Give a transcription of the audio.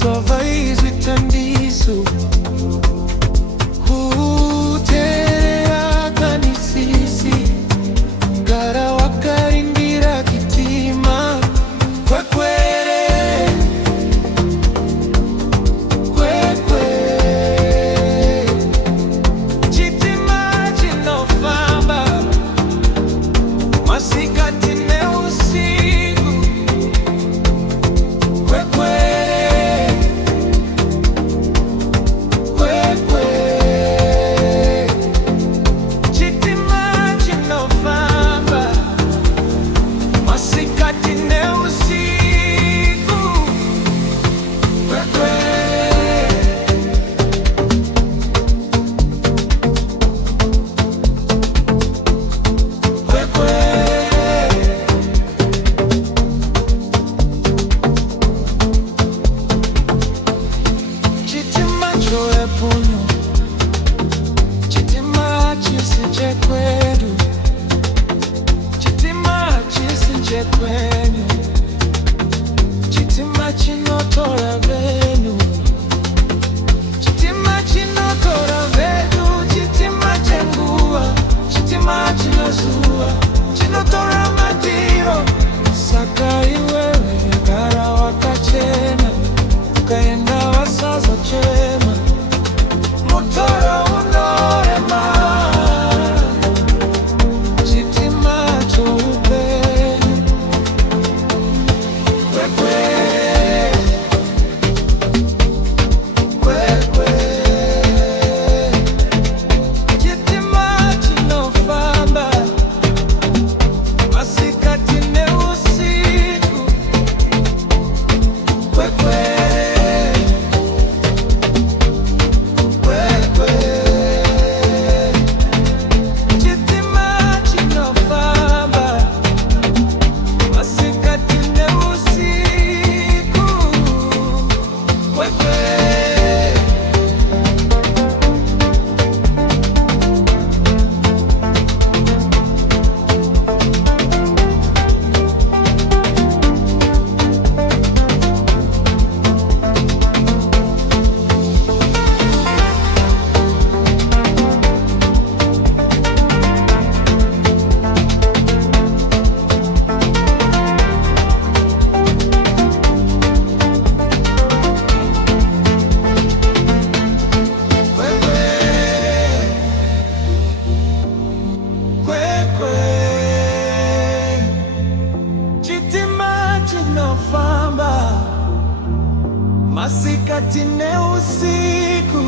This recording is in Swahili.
Twavaizwi tandiso huterera kanisisi gara wakaringira Chitima kwekwere Chitima chinofamba masikati neusiku Chitima chinofamba masikati neusiku Chitima Hupenyu, Chitima chisije kwedu, Chitima chisije kwenyu, Chitima chinotora venu, Chitima chinotora vedu, Chitima chenguwa, Chitima chinozuwa, chinotora madiro. Saka iwewe gara wakachena, ukaenda wasaza chema, mutoro unorema. Chitima Hupenyu, Chitima chinofamba masikati neusiku Chitima chinofamba masikati neusiku Chitima chinofamba masikati neusiku